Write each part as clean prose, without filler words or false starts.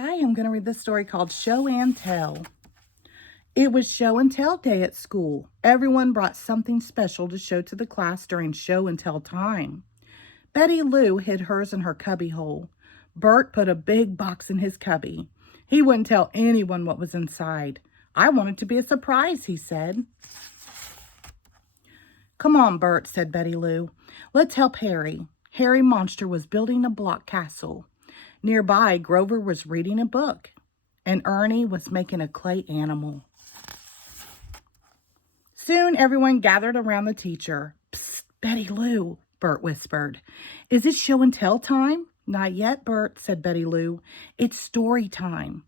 Hi, I'm going to read this story called Show and Tell. It was show and tell day at school. Everyone brought something special to show to the class during show and tell time. Betty Lou hid hers in her cubby hole. Bert put a big box in his cubby. He wouldn't tell anyone what was inside. I want it to be a surprise, he said. Come on, Bert, said Betty Lou. Let's help Harry. Harry Monster was building a block castle. Nearby, Grover was reading a book, and Ernie was making a clay animal. Soon, everyone gathered around the teacher. Psst, Betty Lou, Bert whispered. Is it show and tell time? Not yet, Bert, said Betty Lou. It's story time.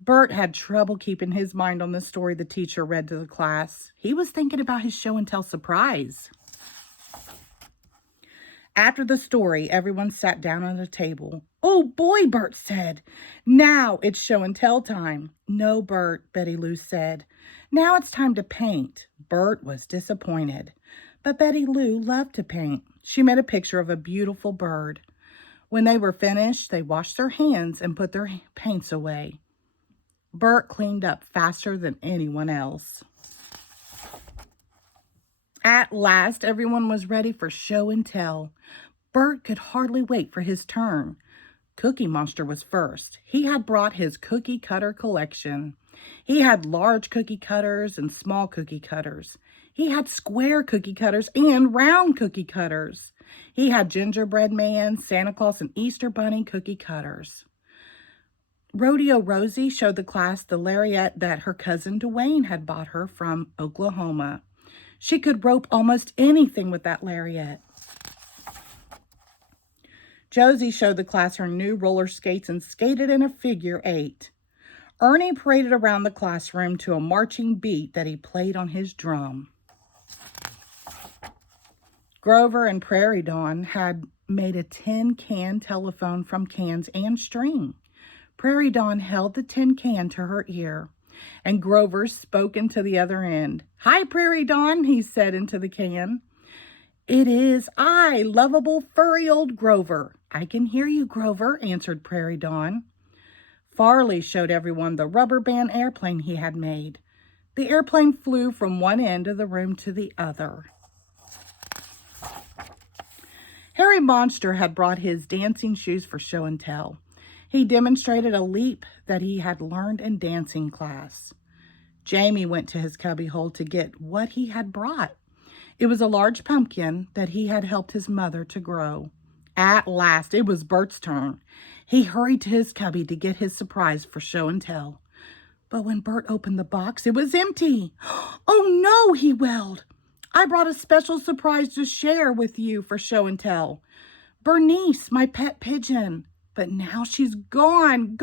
Bert had trouble keeping his mind on the story the teacher read to the class. He was thinking about his show and tell surprise. After the story, everyone sat down at a table. Oh boy, Bert said. Now it's show and tell time. No, Bert, Betty Lou said. Now it's time to paint. Bert was disappointed. But Betty Lou loved to paint. She made a picture of a beautiful bird. When they were finished, they washed their hands and put their paints away. Bert cleaned up faster than anyone else. At last, everyone was ready for show and tell. Bert could hardly wait for his turn. Cookie Monster was first. He had brought his cookie cutter collection. He had large cookie cutters and small cookie cutters. He had square cookie cutters and round cookie cutters. He had gingerbread man, Santa Claus, and Easter Bunny cookie cutters. Rodeo Rosie showed the class the lariat that her cousin Dwayne had bought her from Oklahoma. She could rope almost anything with that lariat. Josie showed the class her new roller skates and skated in a figure 8. Ernie paraded around the classroom to a marching beat that he played on his drum. Grover and Prairie Dawn had made a tin can telephone from cans and string. Prairie Dawn held the tin can to her ear, and Grover spoke into the other end. Hi, Prairie Dawn, he said into the can. It is I, lovable, furry old Grover. I can hear you, Grover, answered Prairie Dawn. Farley showed everyone the rubber band airplane he had made. The airplane flew from one end of the room to the other. Harry Monster had brought his dancing shoes for show and tell. He demonstrated a leap that he had learned in dancing class. Jamie went to his cubbyhole to get what he had brought. It was a large pumpkin that he had helped his mother to grow. At last, it was Bert's turn. He hurried to his cubby to get his surprise for show and tell. But when Bert opened the box, it was empty. Oh no, he wailed. I brought a special surprise to share with you for show and tell. Bernice, my pet pigeon. But now she's gone.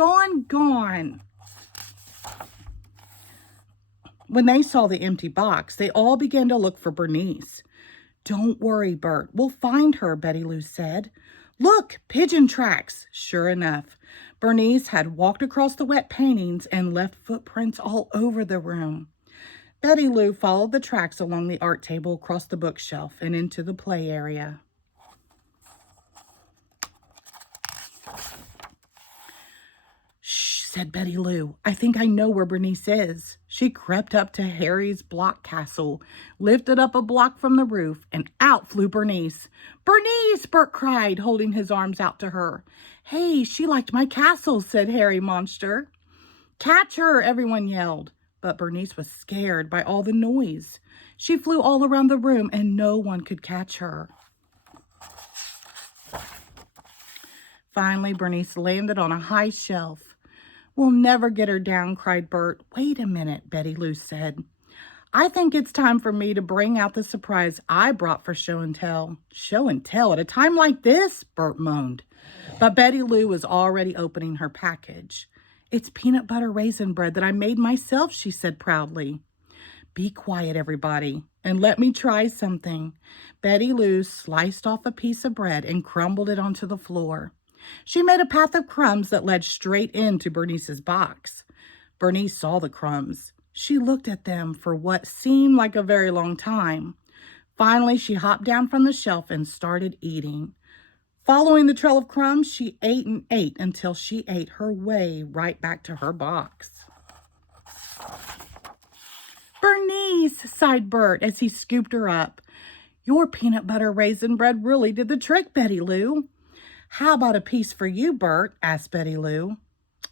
When they saw the empty box, they all began to look for Bernice. Don't worry, Bert. We'll find her, Betty Lou said. Look, pigeon tracks. Sure enough, Bernice had walked across the wet paintings and left footprints all over the room. Betty Lou followed the tracks along the art table across the bookshelf and into the play area. Shh, said Betty Lou. I think I know where Bernice is. She crept up to Harry's block castle, lifted up a block from the roof, and out flew Bernice. Bernice, Bert cried, holding his arms out to her. Hey, she liked my castle, said Harry Monster. Catch her, everyone yelled. But Bernice was scared by all the noise. She flew all around the room and no one could catch her. Finally, Bernice landed on a high shelf. We'll never get her down, cried Bert. Wait a minute, Betty Lou said. I think it's time for me to bring out the surprise I brought for show and tell. Show and tell at a time like this, Bert moaned. But Betty Lou was already opening her package. It's peanut butter raisin bread that I made myself, she said proudly. Be quiet, everybody, and let me try something. Betty Lou sliced off a piece of bread and crumbled it onto the floor. She made a path of crumbs that led straight into Bernice's box. Bernice saw the crumbs. She looked at them for what seemed like a very long time. Finally, she hopped down from the shelf and started eating. Following the trail of crumbs, she ate and ate until she ate her way right back to her box. Bernice, sighed Bert as he scooped her up. Your peanut butter raisin bread really did the trick, Betty Lou. How about a piece for you, Bert? Asked Betty Lou.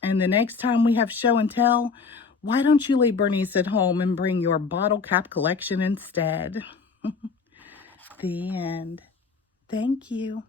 And the next time we have show and tell, why don't you leave Bernice at home and bring your bottle cap collection instead? The end. Thank you.